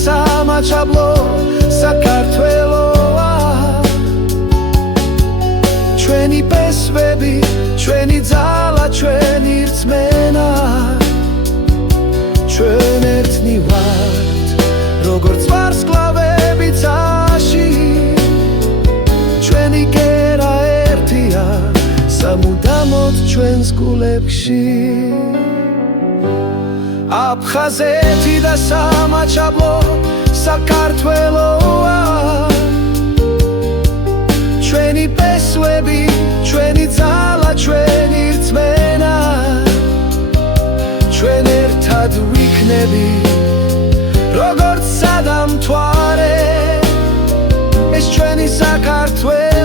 სამაჩაბლო საქართველოა ჩვენი პესვები ჩვენი ძალა ჩვენი რწმენა ჩვენ ერთნი ვართ როგორც ვარსკვლავები ცაში ჩვენი კერა ერთია სამუდამოდ ჩვენს კულებში აფხაზეთი და სამაჩაბლო საქართველოა ჩვენი პესვები ჩვენი ძალა ჩვენი რწმენა ჩვენ ერთად ვიქნები როგორც სადამთვარე ეს ჩვენი საქართველო